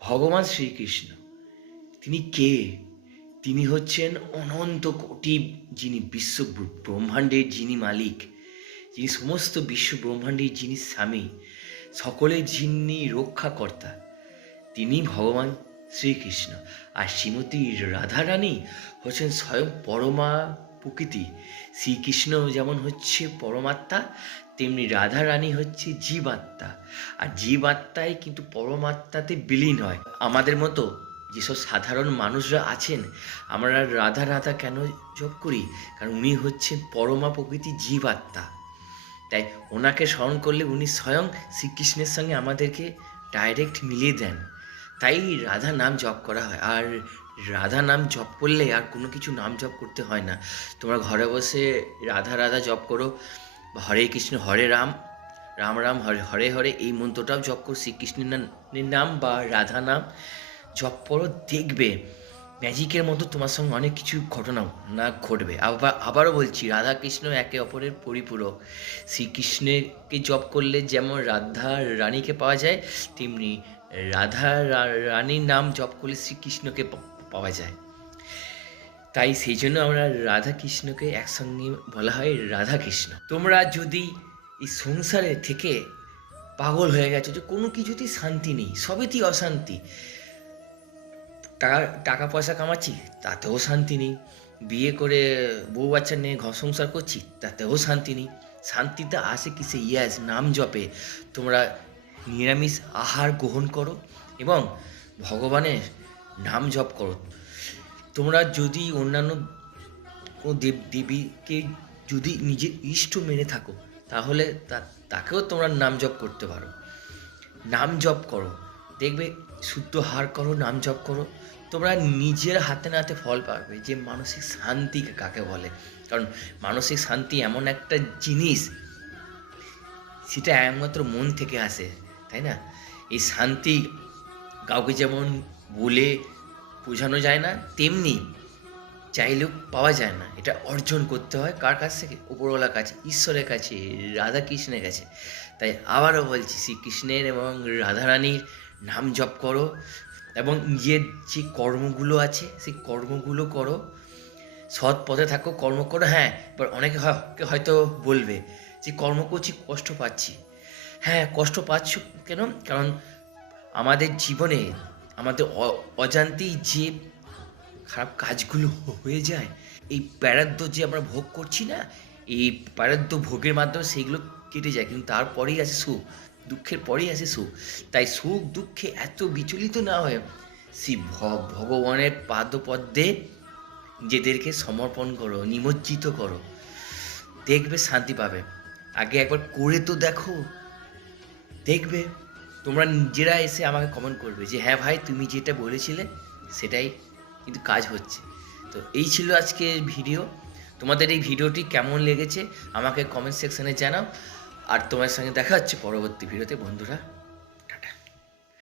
ভগবান শ্রীকৃষ্ণ। তিনি কে? তিনি হচ্ছেন অনন্ত কোটি যিনি বিশ্ব ব্রহ্মাণ্ডের যিনি মালিক, যিনি সমস্ত বিশ্ব ব্রহ্মাণ্ডের যিনি স্বামী, সকলের যিনি রক্ষাকর্তা, তিনি ভগবান শ্রীকৃষ্ণ। আর শ্রীমতী রাধারানী হচ্ছেন স্বয়ং পরমা প্রকৃতি। শ্রীকৃষ্ণ যেমন হচ্ছে পরমাত্মা তেমনি রাধারানী হচ্ছে জীবাত্মা। আর জীবাত্মাই কিন্তু পরমাত্মাতে বিলীন হয়। আমাদের মতো যেসব সাধারণ মানুষরা আছেন, আমরা রাধা রাধা কেন জপ করি? কারণ উনি হচ্ছেন পরমা প্রকৃতি জীবাত্মা। তাই ওনাকে স্মরণ করলে উনি স্বয়ং শ্রীকৃষ্ণের সঙ্গে আমাদেরকে ডাইরেক্ট মিলিয়ে দেন। তাই রাধা নাম জপ করা হয়। আর রাধা নাম জপ করলে আর কোনো কিছু নাম জপ করতে হয় না। তোমরা ঘরে বসে রাধা রাধা জপ করো। হরে কৃষ্ণ, হরে রাম। রাম রাম, হরে হরে হরে। এই মন্ত্রটাও জপ করো, শ্রীকৃষ্ণের নাম বা রাধা নাম জপ করো, দেখবে ম্যাজিকের মতো তোমার সঙ্গে অনেক কিছু ঘটনা না ঘটবে। আবার আবারও বলছি, রাধা কৃষ্ণ একে অপরের পরিপূরক। শ্রীকৃষ্ণকে জপ করলে যেমন রাধা রানীকে পাওয়া যায়, তেমনি রাধা রানীর নাম জপ করলে শ্রীকৃষ্ণকে পাওয়া যায়। তাই সেই জন্য আমরা রাধা কৃষ্ণকে একসঙ্গে বলা হয় রাধা কৃষ্ণ তোমরা যদি এই সংসারে থেকে পাগল হয়ে গেছো যে কোনো কিছুতেই শান্তি নেই, সবেতেই অশান্তি। টাকা টাকা পয়সা কামাচ্ছি, তাতেও শান্তি নেই। বিয়ে করে বউ বাচ্চা নিয়ে ঘর সংসার করছি, তাতেও শান্তি নেই। শান্তিতে আসে কিসে? ইয়াস, নাম জপে। তোমরা নিরামিষ আহার গ্রহণ করো এবং ভগবানের নাম জপ করো। তোমরা যদি অন্যান্য কোনো দেব দেবীকে যদি নিজের ইষ্ট মেনে থাকো, তাহলে তাকেও তোমরা নাম জপ করতে পারো। নাম জপ করো। দেখবে শুদ্ধ হার করো, নাম জপ করো। তোমরা নিজের হাতে নাতে ফল পাবে, যে মানসিক শান্তি কাকে বলে। কারণ মানসিক শান্তি এমন একটা জিনিস, সেটা একমাত্র মন থেকে আসে, তাই না? এই শান্তি কাউকে যেমন বলে বোঝানো যায় না, তেমনি চাইলেও পাওয়া যায় না। এটা অর্জন করতে হয় কার কাছ থেকে? উপরওয়ালার কাছে, ঈশ্বরের কাছে রাধা কৃষ্ণের কাছে। তাই আবারও বলছি, শ্রীকৃষ্ণের এবং রাধারানীর নাম জপ করো এবং নিজের যে কর্মগুলো আছে, সেই কর্মগুলো করো। সৎ পথে থাকো, কর্ম করো হ্যাঁ এবার অনেকে হয়- হয়তো বলবে যে কর্ম করছি, কষ্ট পাচ্ছি। হ্যাঁ কষ্ট পাচ্ছ কেন? কারণ আমাদের জীবনে আমাদের অজান্তেই যে খারাপ কাজগুলো হয়ে যায়, এই প্যারাদ্য যে আমরা ভোগ করছি না, এই প্যারাদ্য ভোগের মাধ্যমে সেইগুলো কেটে যায়, কিন্তু তারপরেই আছে সুখ, দুঃখের পরেই আছে সুখ। তাই সুখ দুঃখে এত বিচলিত না হয়ে ভ- ভগবানের পাদপদ্মে নিজেদেরকে সমর্পণ করো, নিমজ্জিত করো, দেখবে শান্তি পাবে। আগে একবার করে তো দেখো, দেখবে। তোমরা নিজেরা এসে আমাকে কমেন্ট করবে যে হ্যাঁ ভাই, তুমি যেটা বলেছিলে, সেটাই কিন্তু কাজ হচ্ছে। তো এই ছিল আজকের ভিডিও তোমাদের এই ভিডিওটি কেমন লেগেছে, আমাকে কমেন্ট সেকশানে জানাও। আর তোমার সঙ্গে দেখা হচ্ছে পরবর্তী ভিডিওতে বন্ধুরা।